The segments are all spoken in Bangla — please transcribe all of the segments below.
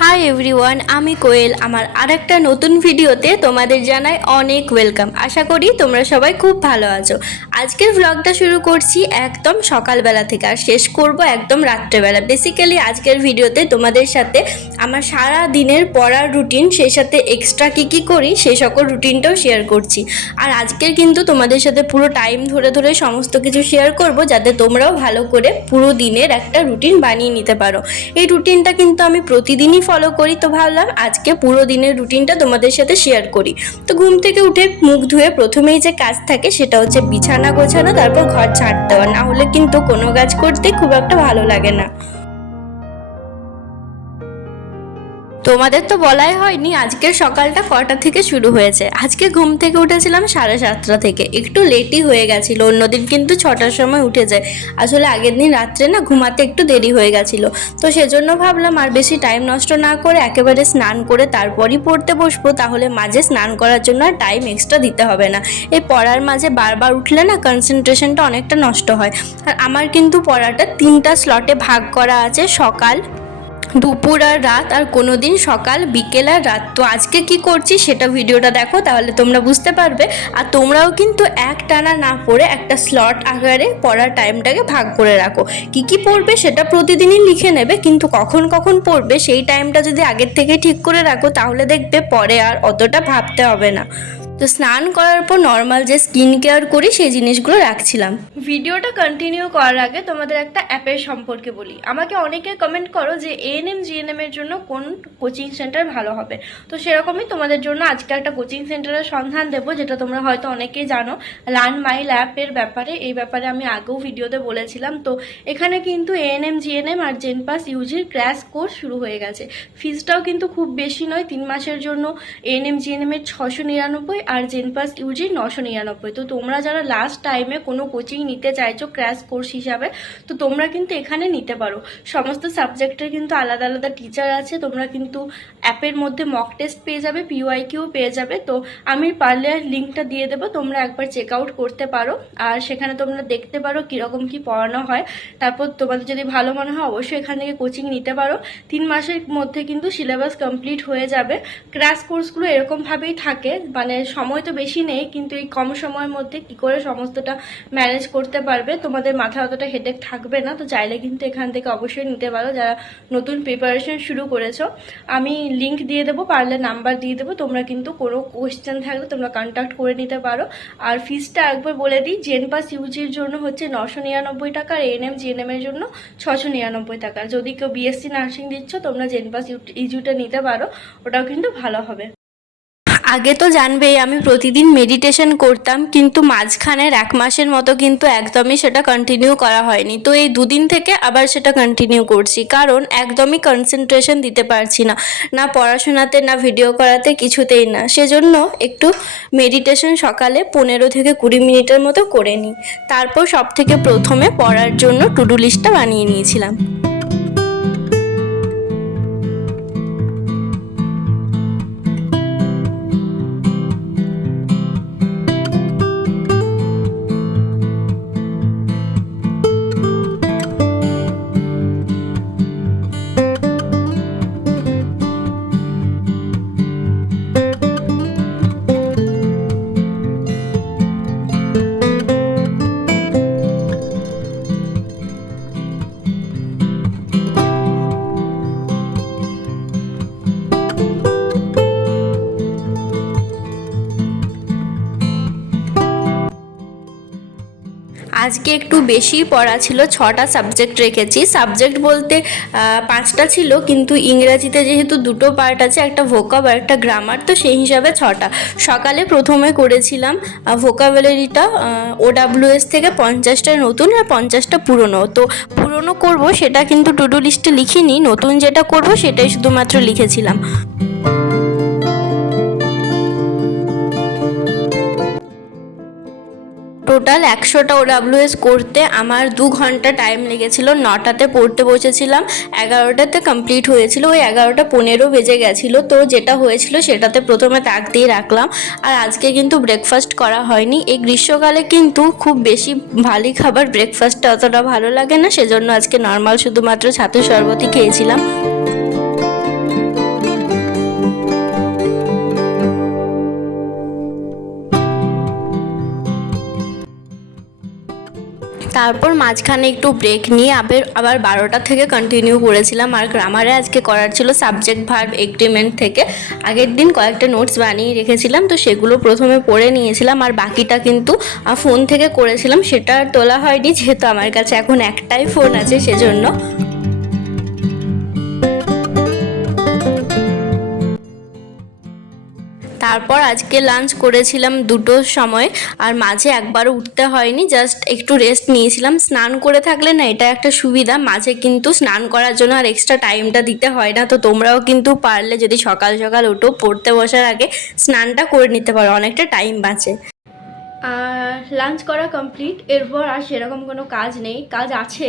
হাই এভরিওয়ান, আমি কোয়েল। আমার আরেকটা নতুন ভিডিওতে তোমাদের জানাই অনেক ওয়েলকাম। আশা করি তোমরা সবাই খুব ভালো আছো। আজকের ব্লগটা শুরু করছি একদম সকালবেলা থেকে আর শেষ করব একদম রাত্রেবেলা। বেসিক্যালি আজকের ভিডিওতে তোমাদের সাথে আমার সারা দিনের পড়ার রুটিন, সেই সাথে এক্সট্রা কী করি সেই সকল রুটিনটাও শেয়ার করছি। আর আজকের কিন্তু তোমাদের সাথে পুরো টাইম ধরে ধরে সমস্ত কিছু শেয়ার করব, যাতে তোমরাও ভালো করে পুরো দিনের একটা রুটিন বানিয়ে নিতে পারো। এই রুটিনটা কিন্তু আমি প্রতিদিনই ফলো করি, তো ভাবলাম আজকে পুরো দিনের রুটিনটা তোমাদের সাথে শেয়ার করি। তো ঘুম থেকে উঠে মুখ ধুয়ে প্রথমেই যে কাজ থাকে সেটা হচ্ছে বিছানা গোছানো, তারপর ঘর ঝাড় দেওয়া। না হলে কিন্তু কোনো কাজ করতে খুব একটা ভালো লাগে না। তোমাদের তো বলাই হয়নি আজকের সকালটা কটা থেকে শুরু হয়েছে। আজকে ঘুম থেকে উঠেছিলাম 7:30 থেকে, একটু লেটই হয়ে গেছিলো। অন্যদিন কিন্তু 6টার সময় উঠে যায়। আসলে আগের দিন রাত্রে না ঘুমাতে একটু দেরি হয়ে গেছিলো, তো সেজন্য ভাবলাম আর বেশি টাইম নষ্ট না করে একেবারে স্নান করে তারপরই পড়তে বসবো, তাহলে মাঝে স্নান করার জন্য আর টাইম এক্সট্রা দিতে হবে না। এই পড়ার মাঝে বারবার উঠলে না কনসেন্ট্রেশনটা অনেকটা নষ্ট হয়। আর আমার কিন্তু পড়াটা 3টা স্লটে ভাগ করা আছে, সকাল, দুপুর আর রাত, আর কোনো দিন সকাল, বিকেল আর রাত। তো আজকে কি করছি সেটা ভিডিওটা দেখো, তাহলে তোমরা বুঝতে পারবে। আর তোমরাও কিন্তু এক টানা না পড়ে একটা স্লট আকারে পড়ার টাইমটাকে ভাগ করে রাখো। কি পড়বে সেটা প্রতিদিনই লিখে নেবে, কিন্তু কখন কখন পড়বে সেই টাইমটা যদি আগের থেকে ঠিক করে রাখো, তাহলে দেখবে পরে আর অতটা ভাবতে হবে না। তো স্নান করার পর নর্মাল যে স্কিন কেয়ার করি সেই জিনিসগুলো রাখছিলাম। ভিডিওটা কন্টিনিউ করার আগে তোমাদের একটা অ্যাপের সম্পর্কে বলি। আমাকে অনেকে কমেন্ট করো যে এএনএম জিএনএম এর জন্য কোন কোচিং সেন্টার ভালো হবে। তো সেরকমই তোমাদের জন্য আজকে একটা কোচিং সেন্টারের সন্ধান দেবো, যেটা তোমরা হয়তো অনেকেই জানো, লার্ন মাই ল্যাপের ব্যাপারে। এই ব্যাপারে আমি আগেও ভিডিওতে বলেছিলাম। তো এখানে কিন্তু এএনএম জিএনএম আর জেনপাস ইউজির ক্র্যাশ কোর্স শুরু হয়ে গেছে। ফিজটাও কিন্তু খুব বেশি নয়, 3 মাসের জন্য এএনএম জিএনএম এর 699 আর জেনপাস ইউজির 999। তো তোমরা যারা লাস্ট টাইমে কোনো কোচিং নিতে চাইছো ক্র্যাশ কোর্স হিসাবে, তো তোমরা কিন্তু এখানে নিতে পারো। সমস্ত সাবজেক্টের কিন্তু আলাদা আলাদা টিচার আছে। তোমরা কিন্তু অ্যাপের মধ্যে মক টেস্ট পেয়ে যাবে, পিওয়াইকিউ পেয়ে যাবে। তো আমি পারলে লিঙ্কটা দিয়ে দেবো, তোমরা একবার চেক আউট করতে পারো। আর সেখানে তোমরা দেখতে পারো কীরকম কি পড়ানো হয়। তারপর তোমাদের যদি ভালো মনে হয় অবশ্যই এখান থেকে কোচিং নিতে পারো। 3 মাসের মধ্যে কিন্তু সিলেবাস কমপ্লিট হয়ে যাবে। ক্র্যাশ কোর্সগুলো এরকমভাবেই থাকে, মানে সময় তো বেশি নেই, কিন্তু এই কম সময়ের মধ্যে কি করে সমস্তটা ম্যানেজ করতে পারবে, তোমাদের মাথা অতটা হেডেক থাকবে না। তো চাইলে কিন্তু এখান থেকে অবশ্যই নিতে পারো যারা নতুন প্রিপারেশন শুরু করেছো। আমি লিঙ্ক দিয়ে দেবো, পারলে নাম্বার দিয়ে দেবো। তোমরা কিন্তু কোনো কোয়েশ্চেন থাকলে তোমরা কন্ট্যাক্ট করে নিতে পারো। আর ফিজটা একবার বলে দিই, জেনপাস ইউজির জন্য হচ্ছে 999 টাকা, আর এএনএম জিএনএম এর জন্য 699 টাকা। যদি কেউ বিএসসি নার্সিং দিচ্ছ তোমরা জেনপাস ইউজিটা নিতে পারো, ওটাও কিন্তু ভালো হবে। আগে তো জানবেই আমি প্রতিদিন মেডিটেশন করতাম, কিন্তু মাঝখানের 1 মাসের মতো কিন্তু একদমই সেটা কন্টিনিউ করা হয়নি। তো এই 2 দিন থেকে আবার সেটা কন্টিনিউ করছি, কারণ একদমই কনসেন্ট্রেশন দিতে পারছি না, না পড়াশোনাতে না ভিডিও করাতে, কিছুতেই না। সেজন্য একটু মেডিটেশন সকালে 15 থেকে 20 মিনিটের মতো করে নিই। তারপর সব থেকে প্রথমে পড়ার জন্য টু ডু লিস্টটা বানিয়ে নিয়েছিলাম। আজকে একটু বেশি পড়া ছিল, 6টা সাবজেক্ট রেখেছি। সাবজেক্ট বলতে 5টা ছিল, কিন্তু ইংরাজিতে যেহেতু 2টো পার্ট আছে, একটা ভোকাব আর একটা গ্রামার, তো সেই হিসাবে 6টা। সকালে প্রথমে করেছিলাম ভোকাবুলারিটা, OWS থেকে 50টা নতুন আর 50টা পুরনো। তো পুরনো করব সেটা কিন্তু টু ডু লিস্টে লিখিনি, নতুন যেটা করব সেটাই শুধুমাত্র লিখেছিলাম। টোটাল 100টা OWS করতে আমার 2 ঘন্টা টাইম লেগেছিল। 9টাতে পড়তে বসেছিলাম, 11টাতে কমপ্লিট হয়েছিল, ওই 11টা 15 বেজে গেছিলো। তো যেটা হয়েছিল সেটাতে প্রথমে তাক দিয়ে রাখলাম। আর আজকে কিন্তু ব্রেকফাস্ট করা হয়নি। এই গ্রীষ্মকালে কিন্তু খুব বেশি ভারী খাবার ব্রেকফাস্টটা অতটা ভালো লাগে না, সেজন্য আজকে নর্মাল শুধুমাত্র ছাতুর শরবতই খেয়েছিলাম। তারপর মাঝখানে একটু ব্রেক নিয়ে আবার 12টা থেকে কন্টিনিউ করেছিলাম। আর গ্রামারে আজকে করার ছিল সাবজেক্ট ভার্ব এগ্রিমেন্ট থেকে। আগের দিন কয়েকটা নোটস বানিয়ে রেখেছিলাম, তো সেগুলো প্রথমে পড়ে নিয়েছিলাম, আর বাকিটা কিন্তু ফোন থেকে করেছিলাম। সেটা আর তোলা হয়নি, যেহেতু আমার কাছে এখন একটাই ফোন আছে সেজন্য। তারপর আজকে লাঞ্চ করেছিলাম 2টোর সময়, আর মাঝে একবারও উঠতে হয়নি, জাস্ট একটু রেস্ট নিয়েছিলাম। স্নান করে থাকলে না এটা একটা সুবিধা, মাঝে কিন্তু স্নান করার জন্য আর এক্সট্রা টাইমটা দিতে হয় না। তো তোমরাও কিন্তু পারলে যদি সকাল সকাল উঠো, পড়তে বসার আগে স্নানটা করে নিতে পারো, অনেকটা টাইম বাঁচে। আর লাঞ্চ করা কমপ্লিট, এরপর আর সেরকম কোনো কাজ নেই। কাজ আছে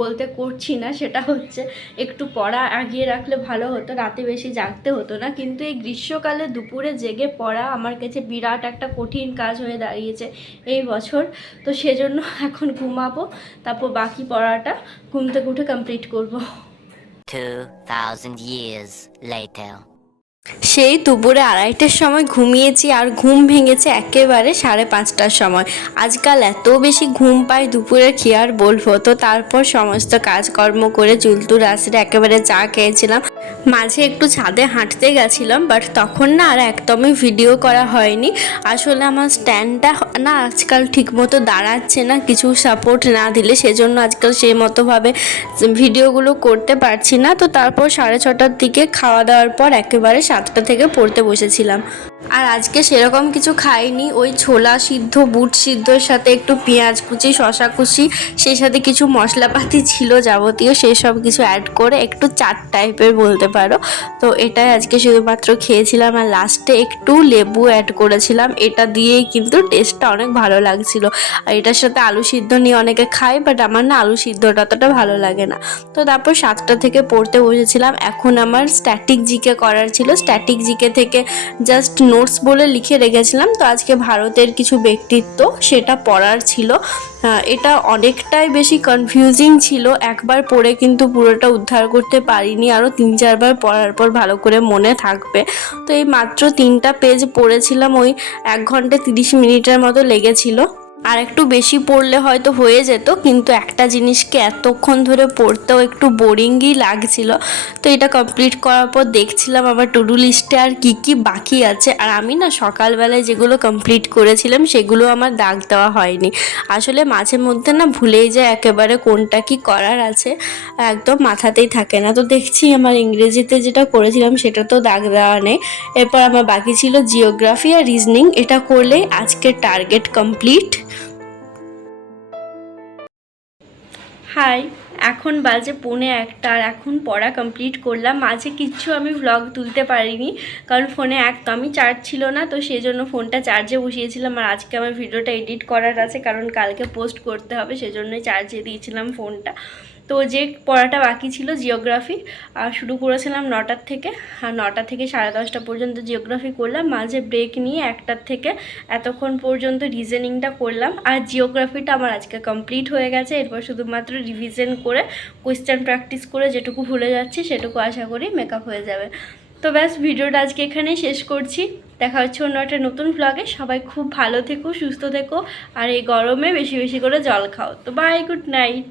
বলতে করছি না, সেটা হচ্ছে একটু পড়া এগিয়ে রাখলে ভালো হতো, রাতে বেশি জাগতে হতো না। কিন্তু এই গ্রীষ্মকালে দুপুরে জেগে পড়া আমার কাছে বিরাট একটা কঠিন কাজ হয়ে দাঁড়িয়েছে এই বছর। তো সেজন্য এখন ঘুমাবো, তারপর বাকি পড়াটা ঘুম থেকে উঠে কমপ্লিট করব। 2000 years later. সেই দুপুরে 2:30টার সময় ঘুমিয়েছি, আর ঘুম ভেঙেছে একেবারে 5:30টার সময়। আজকাল এত বেশি ঘুম পাই দুপুরে, কি আর বলবো। তো তারপর সমস্ত কাজকর্ম করে চুলতুর আসরে একেবারে চা খেয়েছিলাম। মাঝে একটু ছাদে হাঁটতে গেছিলাম, বাট তখন না আর একদমই ভিডিও করা হয়নি। আসলে আমার স্ট্যান্ডটা না আজকাল ঠিকমতো দাঁড়াচ্ছে না, কিছু সাপোর্ট না দিলে, সেজন্য আজকাল সেই মতোভাবে ভিডিওগুলো করতে পারছি না। তো তারপর 6:30টার দিকে খাওয়া দাওয়ার পর একেবারে 7টা থেকে পড়তে বসেছিলাম। আর আজকে সেরকম কিছু খাইনি, ওই ছোলা সিদ্ধ বুট সিদ্ধর সাথে একটু পেঁয়াজ কুচি শশা কুচি, সেই সাথে কিছু মশলাপাতি ছিল যাবতীয়, সেসব কিছু অ্যাড করে একটু চাট টাইপের বলতে পারো। তো এটাই আজকে শুধুমাত্র খেয়েছিলাম, আর লাস্টে একটু লেবু অ্যাড করেছিলাম। এটা দিয়েই কিন্তু টেস্টটা অনেক ভালো লাগছিল। আর এটার সাথে আলু সিদ্ধ নিয়ে অনেকে খায়, বাট আমার না আলু সিদ্ধটা অতটা ভালো লাগে না। তো তারপর 7টা থেকে পড়তে বসেছিলাম। এখন আমার স্ট্যাটিক জিকে করার ছিল, স্ট্যাটিক জিকে থেকে জাস্ট নোটস বলে লিখে রেখেছিলাম। তো আজকে ভারতের কিছু ব্যক্তিত্ব সেটা পড়ার ছিল। এটা অনেকটাই বেশি কনফিউজিং ছিল, একবার পড়ে কিন্তু পুরোটা উদ্ধার করতে পারিনি, আরও 3-4বার পড়ার পর ভালো করে মনে থাকবে। তো এই মাত্র 3টা পেজ পড়েছিলাম, ওই 1 ঘন্টা 30 মিনিটের মতো লেগেছিল। আর একটু বেশি পড়লে হয়তো হয়ে যেত, কিন্তু একটা জিনিসকে এতক্ষণ ধরে পড়তেও একটু বোরিংই লাগছিল। তো এটা কমপ্লিট করার পর দেখছিলাম আমার টু ডু লিস্টে আর কি কি বাকি আছে। আর আমি না সকালবেলায় যেগুলো কমপ্লিট করেছিলাম সেগুলো আমার দাগ দেওয়া হয়নি। আসলে মাঝে মধ্যে না ভুলেই যায় একেবারে কোনটা কি করার আছে, একদম মাথাতেই থাকে না। তো দেখছি আমার ইংরেজিতে যেটা করেছিলাম সেটা তো দাগ দেওয়া নেই। এরপর আমার বাকি ছিল জিওগ্রাফি আর রিজনিং, এটা করলেই আজকের টার্গেট কমপ্লিট। হাই, এখন বাজে 1:45, আর এখন পড়া কমপ্লিট করলাম। মাঝে কিচ্ছু আমি ভ্লগ তুলতে পারিনি, কারণ ফোনে একদমই চার্জ ছিল না। তো সেই জন্য ফোনটা চার্জে বসিয়েছিলাম। আর আজকে আমার ভিডিওটা এডিট করার আছে, কারণ কালকে পোস্ট করতে হবে, সেজন্যই চার্জে দিয়েছিলাম ফোনটা। তো যে পড়াটা বাকি ছিল জিওগ্রাফি, আর শুরু করেছিলাম 9টার থেকে, আর 9টা থেকে 10:30 পর্যন্ত জিওগ্রাফি করলাম। মাঝে ব্রেক নিয়ে 1টার থেকে এতক্ষণ পর্যন্ত রিজনিংটা করলাম। আর জিওগ্রাফিটা আমার আজকে কমপ্লিট হয়ে গেছে। এরপর শুধুমাত্র রিভিশন করে কোয়েশ্চেন প্র্যাকটিস করে যেটুকু ভুলে যাচ্ছি সেটুকু আশা করি মেকআপ হয়ে যাবে। তো ব্যাস, ভিডিওটা আজকে এখানেই শেষ করছি। দেখা হচ্ছে অন্য একটা নতুন ভ্লগে। সবাই খুব ভালো থেকো, সুস্থ থেকো, আর এই গরমে বেশি বেশি করে জল খাও। তো বাই, গুড নাইট।